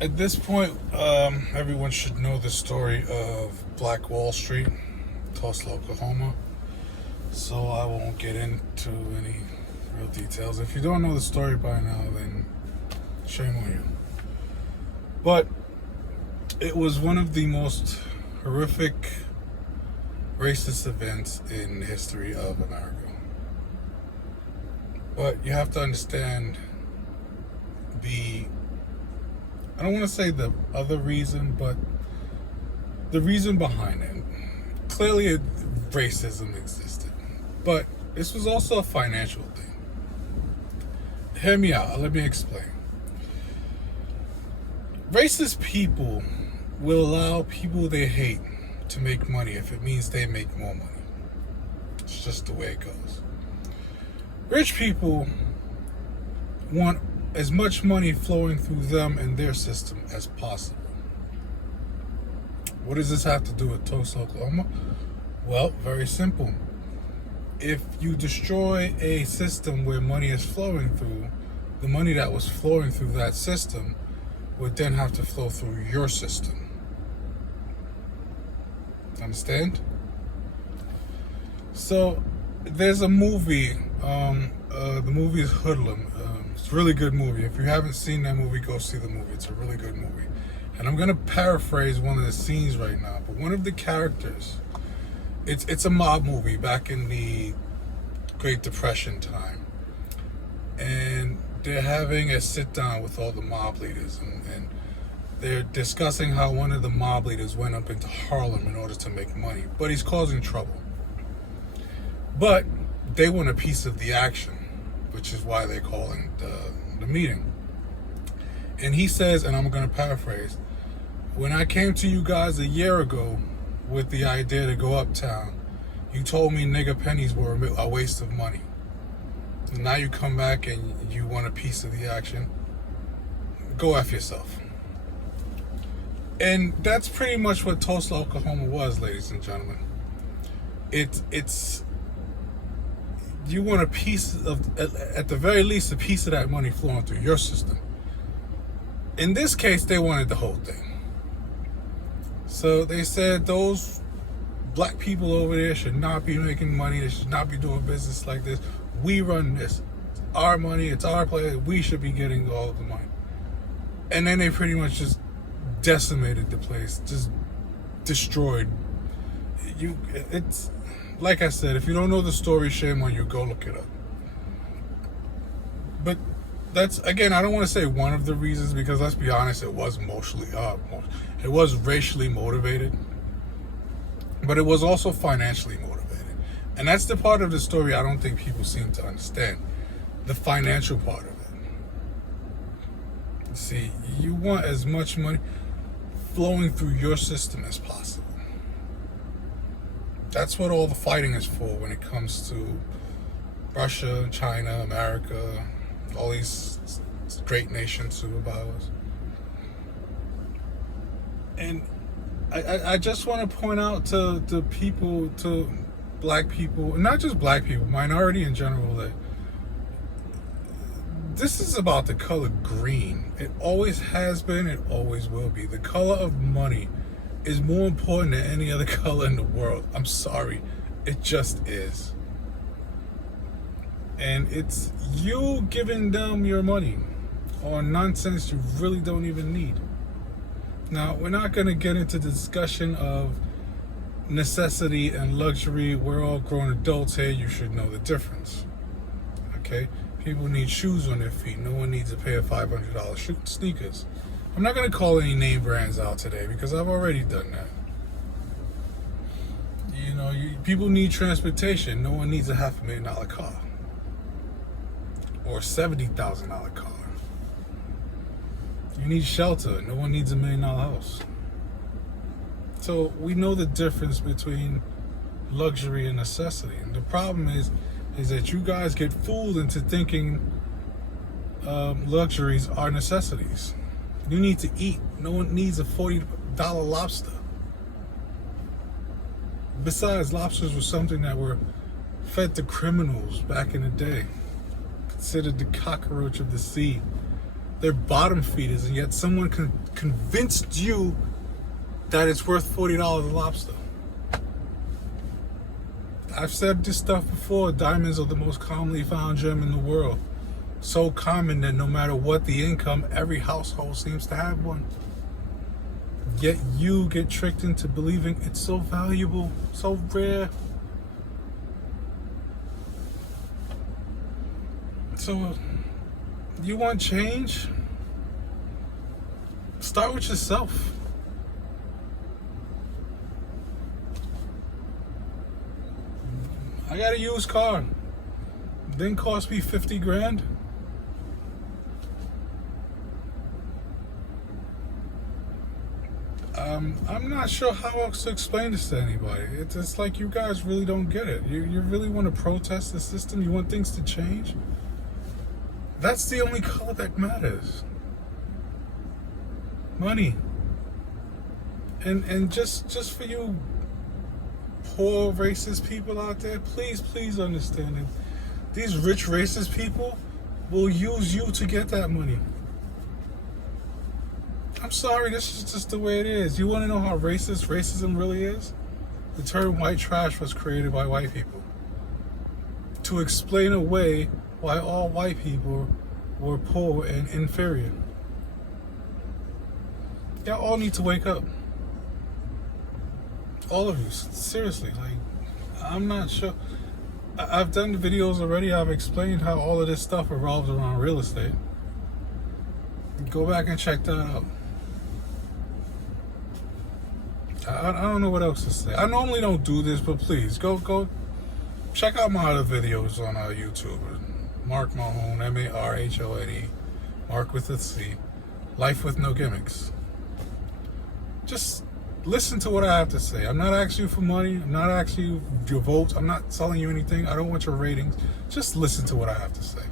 At this point, everyone should know the story of Black Wall Street, Tulsa, Oklahoma. So I won't get into any real details. If you don't know the story by now, then shame on you. But it was one of the most horrific racist events in the history of America. But you have to understand I don't want to say the other reason, but the reason behind it. Clearly, racism existed, but this was also a financial thing. Hear me out. Let me explain. Racist people will allow people they hate to make money if it means they make more money. It's just the way it goes. Rich people want as much money flowing through them and their system as possible. What does this have to do with Tulsa, Oklahoma? Well, very simple. If you destroy a system where money is flowing through, the money that was flowing through that system would then have to flow through your system. Understand? So there's a movie. The movie is Hoodlum. It's a really good movie. If you haven't seen that movie, go see the movie. It's a really good movie. And I'm gonna paraphrase one of the scenes right now. But one of the characters, it's a mob movie back in the Great Depression time, and they're having a sit down with all the mob leaders, and they're discussing how one of the mob leaders went up into Harlem in order to make money, but he's causing trouble. But they want a piece of the action, which is why they're calling the meeting. And he says, and I'm going to paraphrase, when I came to you guys a year ago with the idea to go uptown, you told me nigga pennies were a waste of money. And now you come back and you want a piece of the action. Go F yourself. And that's pretty much what Tulsa, Oklahoma was, ladies and gentlemen. It's you want a piece of, at the very least, a piece of that money flowing through your system. In this case, they wanted the whole thing. So they said those black people over there should not be making money. They should not be doing business like this. We run this. It's our money. It's our place. We should be getting all of the money. And then they pretty much just decimated the place. Just destroyed. It's like I said, if you don't know the story, shame on you. Go look it up. But that's, again, I don't want to say one of the reasons, because let's be honest, it was it was racially motivated, but it was also financially motivated. And that's the part of the story I don't think people seem to understand, the financial part of it. See, you want as much money flowing through your system as possible. That's what all the fighting is for when it comes to Russia, China, America, all these great nations, superpowers. And I just want to point out to people, to black people, not just black people, minority in general, that this is about the color green. It always has been, it always will be. The color of money is more important than any other color in the world. I'm sorry, it just is. And it's you giving them your money on nonsense you really don't even need. Now, we're not going to get into the discussion of necessity and luxury. We're all grown adults here. You should know the difference. Okay? People need shoes on their feet. No one needs a pair of $500 sneakers. I'm not going to call any name brands out today because I've already done that. You know, people need transportation. No one needs a $500,000 car or a $70,000 car. You need shelter. No one needs $1 million house. So we know the difference between luxury and necessity. And the problem is that you guys get fooled into thinking luxuries are necessities. You need to eat. No one needs a $40 lobster. Besides, lobsters were something that were fed to criminals back in the day. Considered the cockroach of the sea. They're bottom feeders, and yet someone convinced you that it's worth $40 a lobster. I've said this stuff before. Diamonds are the most commonly found gem in the world. So common that no matter what the income, every household seems to have one. Yet you get tricked into believing it's so valuable, so rare. So, you want change? Start with yourself. I got a used car. Didn't cost me 50 grand. I'm not sure how else to explain this to anybody. It's like you guys really don't get it. You really want to protest the system? You want things to change? That's the only color that matters. Money. And just for you poor racist people out there, please understand it. These rich racist people will use you to get that money. I'm sorry, this is just the way it is. You want to know how racist racism really is? The term white trash was created by white people to explain away why all white people were poor and inferior. Y'all all need to wake up. All of you, seriously. Like, I'm not sure. I've done videos already. I've explained how all of this stuff revolves around real estate. Go back and check that out. I don't know what else to say. I normally don't do this, but please go check out my other videos on YouTube. Mark Mahone, Marhone, Mark with a C. Life with no gimmicks. Just listen to what I have to say. I'm not asking you for money. I'm not asking you your votes. I'm not selling you anything. I don't want your ratings. Just listen to what I have to say.